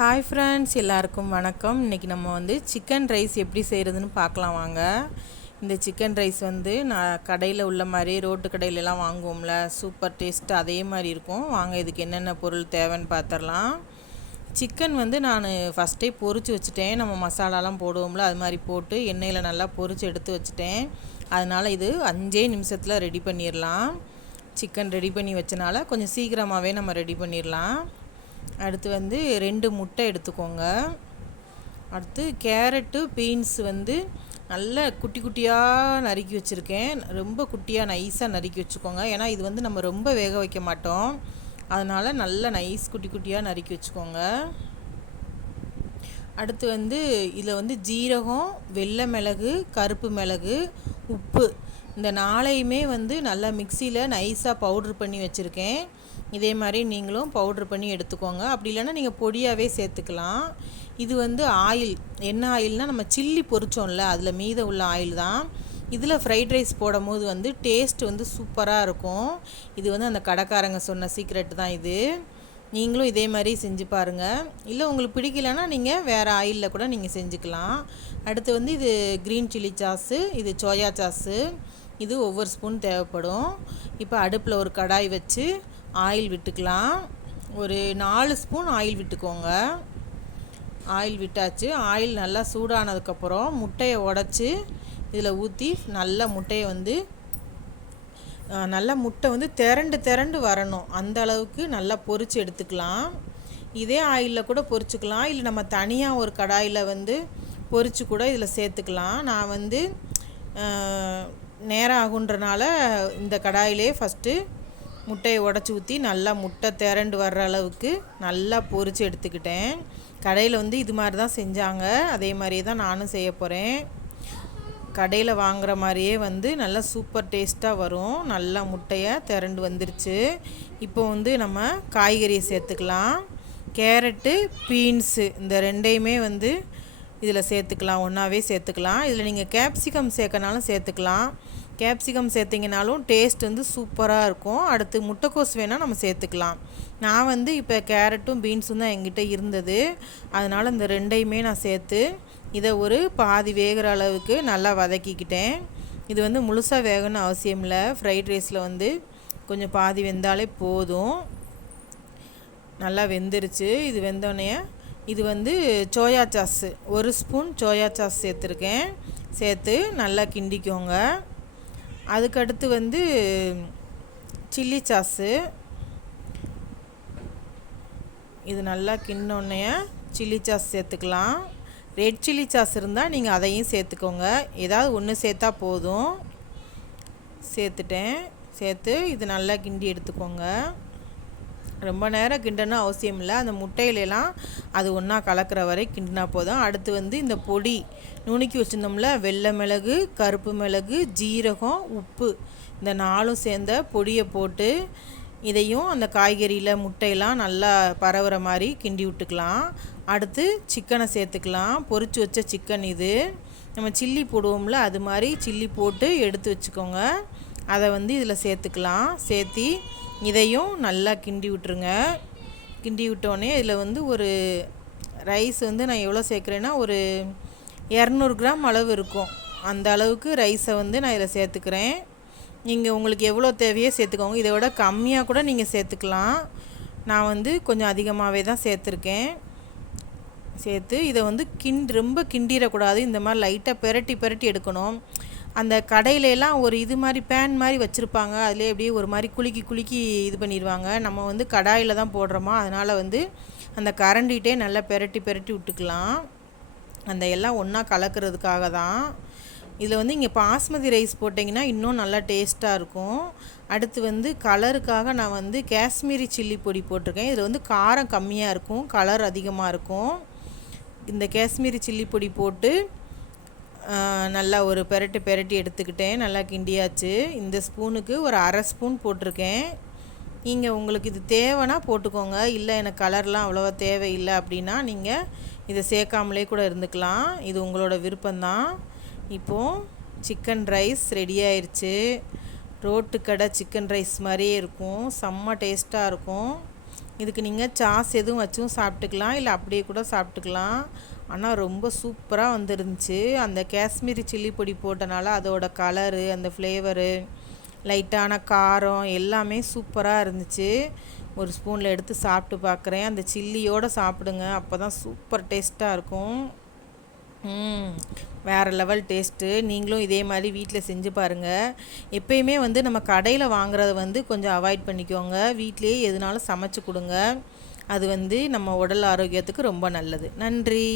Hi friends, எல்லாருக்கும் வணக்கம். இன்றைக்கி நம்ம சிக்கன் ரைஸ் எப்படி செய்கிறதுன்னு பார்க்கலாம் வாங்க. இந்த சிக்கன் ரைஸ் நான் கடையில் உள்ள மாதிரி ரோட்டு கடையிலலாம் வாங்குவோம்ல, சூப்பர் டேஸ்ட் அதே மாதிரி இருக்கும். வாங்க இதுக்கு என்னென்ன பொருள் தேவைன்னு பார்த்துடலாம். சிக்கன் நான் ஃபஸ்ட்டே பொரிச்சு வச்சுட்டேன். நம்ம மசாலாலாம் போடுவோம்ல, அது மாதிரி போட்டு எண்ணெயில் நல்லா பொரிச்சு எடுத்து வச்சுட்டேன். அதனால் இது 5 நிமிஷத்தில் ரெடி பண்ணிடலாம். சிக்கன் ரெடி பண்ணி வச்சனால கொஞ்சம் சீக்கிரமாகவே நம்ம ரெடி பண்ணிடலாம். அடுத்து 2 முட்டை எடுத்துக்கோங்க. அடுத்து கேரட்டு பீன்ஸ் நல்ல குட்டி குட்டியாக நறுக்கி வச்சுருக்கேன். ரொம்ப குட்டியாக நைஸாக நறுக்கி வச்சுக்கோங்க. ஏன்னா இது நம்ம ரொம்ப வேக வைக்க மாட்டோம், அதனால் நல்ல நைஸ் குட்டி குட்டியாக நறுக்கி வச்சுக்கோங்க. அடுத்து இதில் ஜீரகம், வெள்ளை மிளகு, கருப்பு மிளகு, உப்பு இந்த 4ஐயுமே நல்லா மிக்சியில் நைஸாக பவுட்ரு பண்ணி வச்சுருக்கேன். இதே மாதிரி நீங்களும் பவுட்ரு பண்ணி எடுத்துக்கோங்க. அப்படி இல்லைன்னா நீங்கள் பொடியாகவே சேர்த்துக்கலாம். இது ஆயில், என்ன ஆயில்னால் நம்ம சில்லி பொரிச்சோம்ல அதில் மீத உள்ள ஆயில் தான். இதில் ஃப்ரைட் ரைஸ் போடும் போது டேஸ்ட் சூப்பராக இருக்கும். இது அந்த கடைக்காரங்க சொன்ன சீக்ரெட் தான் இது. நீங்களும் இதே மாதிரி செஞ்சு பாருங்கள். இல்லை உங்களுக்கு பிடிக்கலன்னா நீங்கள் வேறு ஆயிலில் கூட நீங்கள் செஞ்சுக்கலாம். அடுத்து இது க்ரீன் சில்லி சாஸு, இது சோயா சாஸு, இது ஒவ்வொரு ஸ்பூன் தேவைப்படும். இப்போ அடுப்பில் ஒரு கடாய் வச்சு ஆயில் விட்டுக்கலாம். ஒரு 4 ஸ்பூன் ஆயில் விட்டுக்கோங்க. ஆயில் விட்டாச்சு. ஆயில் நல்லா சூடானதுக்கப்புறம் முட்டையை உடச்சி இதில் ஊற்றி நல்லா முட்டையை நல்லா முட்டை திரண்டு வரணும். அந்த அளவுக்கு நல்லா பொரித்து எடுத்துக்கலாம். இதே ஆயிலில் கூட பொரிச்சுக்கலாம், இல்லை நம்ம தனியாக ஒரு கடாயில் பொரித்து கூட இதில் சேர்த்துக்கலாம். நான் நேரம் ஆகுன்றனால இந்த கடாயிலே ஃபஸ்ட்டு முட்டையை உடச்சி ஊற்றி நல்லா முட்டை திரண்டு வர்ற அளவுக்கு நல்லா பொரித்து எடுத்துக்கிட்டேன். கடையில் இது மாதிரி தான் செஞ்சாங்க, அதே மாதிரியே தான் நானும் செய்ய போகிறேன். கடையில் வாங்குகிற மாதிரியே நல்லா சூப்பர் டேஸ்ட்டாக வரும். நல்லா முட்டையை திரண்டு வந்துருச்சு. இப்போ நம்ம காய்கறியை சேர்த்துக்கலாம். கேரட்டு, பீன்ஸு இந்த 2ஐயுமே இதில் சேர்த்துக்கலாம், ஒன்றாவே சேர்த்துக்கலாம். இதில் நீங்கள் கேப்சிகம் சேர்க்கனாலும் சேர்த்துக்கலாம். கேப்சிகம் சேர்த்திங்கனாலும் டேஸ்ட் சூப்பராக இருக்கும். அடுத்து முட்டைக்கோஸ் வேணால் நம்ம சேர்த்துக்கலாம். நான் இப்போ கேரட்டும் பீன்ஸும் தான் எங்கிட்ட இருந்தது, அதனால் இந்த 2ஐயுமே நான் சேர்த்து இதை ஒரு பாதி வேகிற அளவுக்கு நல்லா வதக்கிக்கிட்டேன். இது முழுசாக வேகணும்னு அவசியம் இல்லை. ஃப்ரைட் ரைஸில் கொஞ்சம் பாதி வெந்தாலே போதும். நல்லா வெந்துருச்சு. இது வெந்தோடனே இது soya sauce, 1 spoon soya sauce சேர்த்துருக்கேன். சேர்த்து நல்லா கிண்டிக்கோங்க. அதுக்கடுத்து சில்லி சாஸு, இது நல்லா கிண்ணோடனே சில்லி சாஸ் சேர்த்துக்கலாம். ரெட் சில்லி சாஸ் இருந்தால் நீங்கள் அதையும் சேர்த்துக்கோங்க. ஏதாவது ஒன்று சேர்த்தா போதும். சேர்த்துட்டேன். சேர்த்து இது நல்லா கிண்டி எடுத்துக்கோங்க. ரொம்ப நேரம் கிண்டணும் அவசியம் இல்லை. அந்த முட்டையிலலாம் அது ஒன்றா கலக்கிற வரை கிண்டினா போதும். அடுத்து இந்த பொடி நுணுக்கி வச்சுருந்தோம்ல, வெள்ளை மிளகு, கருப்பு மிளகு, ஜீரகம், உப்பு இந்த 4ம் சேர்ந்த பொடியை போட்டு இதையும் அந்த காய்கறியில் முட்டையெல்லாம் நல்லா பரவுற மாதிரி கிண்டி விட்டுக்கலாம். அடுத்து சிக்கனை சேர்த்துக்கலாம். பொரிச்சு வச்ச சிக்கன், இது நம்ம சில்லி போடுவோம்ல அது மாதிரி சில்லி போட்டு எடுத்து வச்சுக்கோங்க. அதை இதில் சேர்த்துக்கலாம். சேர்த்தி இதையும் நல்லா கிண்டி விட்டுருங்க. கிண்டி விட்டோடனே இதில் ஒரு ரைஸ் நான் எவ்வளோ சேர்க்குறேன்னா ஒரு 200 கிராம் அளவு இருக்கும். அந்த அளவுக்கு ரைஸை நான் இதில் சேர்த்துக்கிறேன். நீங்கள் உங்களுக்கு எவ்வளோ தேவையோ சேர்த்துக்கோங்க. இதை விட கம்மியாக கூட நீங்கள் சேர்த்துக்கலாம். நான் கொஞ்சம் அதிகமாகவே தான் சேர்த்துருக்கேன். சேர்த்து இதை ரொம்ப கிண்டிடக்கூடாது. இந்த மாதிரி லைட்டாக பெரட்டி எடுக்கணும். அந்த கடையிலலாம் ஒரு இது மாதிரி பேன் மாதிரி வச்சுருப்பாங்க, அதிலே அப்படியே ஒரு மாதிரி குலுக்கி இது பண்ணிடுவாங்க. நம்ம கடாயில் தான் போடுறோமா, அதனால் அந்த கரண்டிகிட்டே நல்லா பெரட்டி விட்டுக்கலாம். அந்த எல்லாம் ஒன்றா கலக்கிறதுக்காக தான். இதில் இங்கே பாஸ்மதி ரைஸ் போட்டிங்கன்னா இன்னும் நல்லா டேஸ்ட்டாக இருக்கும். அடுத்து கலருக்காக நான் காஷ்மீரி சில்லி பொடி போட்டிருக்கேன். இதில் காரம் கம்மியாக இருக்கும், கலர் அதிகமாக இருக்கும். இந்த காஷ்மீரி சில்லி பொடி போட்டு நல்லா ஒரு பெரட்டி எடுத்துக்கிட்டேன். நல்லா கிண்டியாச்சு. இந்த ஸ்பூனுக்கு ஒரு 1/2 ஸ்பூன் போட்டிருக்கேன். நீங்கள் உங்களுக்கு இது தேவைன்னா போட்டுக்கோங்க, இல்லை எனக்கு கலர்லாம் அவ்வளோவா தேவையில்லை அப்படின்னா நீங்கள் இதை சேர்க்காமலே கூட இருந்துக்கலாம். இது உங்களோட விருப்பம்தான். இப்போது சிக்கன் ரைஸ் ரெடி ஆயிடுச்சு. ரோட்டு கடை சிக்கன் ரைஸ் மாதிரியே இருக்கும், செம்ம டேஸ்ட்டாக இருக்கும். இதுக்கு நீங்கள் சாஸ் எதுவும் வச்சும் சாப்பிட்டுக்கலாம், இல்லை அப்படியே கூட சாப்பிட்டுக்கலாம். ஆனால் ரொம்ப சூப்பராக வந்துருந்துச்சு. அந்த காஷ்மீரி சில்லி பொடி போட்டனால அதோட கலரு, அந்த ஃப்ளேவரு, லைட்டான காரம் எல்லாமே சூப்பராக இருந்துச்சு. ஒரு ஸ்பூனில் எடுத்து சாப்பிட்டு பார்க்குறேன். அந்த சில்லியோடு சாப்பிடுங்க, அப்போ தான் சூப்பர் டேஸ்ட்டாக இருக்கும். வேறு லெவல் டேஸ்ட்டு. நீங்களும் இதே மாதிரி வீட்டில் செஞ்சு பாருங்கள். எப்பயுமே நம்ம கடையில் வாங்குறத கொஞ்சம் அவாய்ட் பண்ணிக்கோங்க. வீட்டிலேயே எதுனாலும் சமைச்சு கொடுங்க. அது நம்ம உடல் ஆரோக்கியத்துக்கு ரொம்ப நல்லது. நன்றி.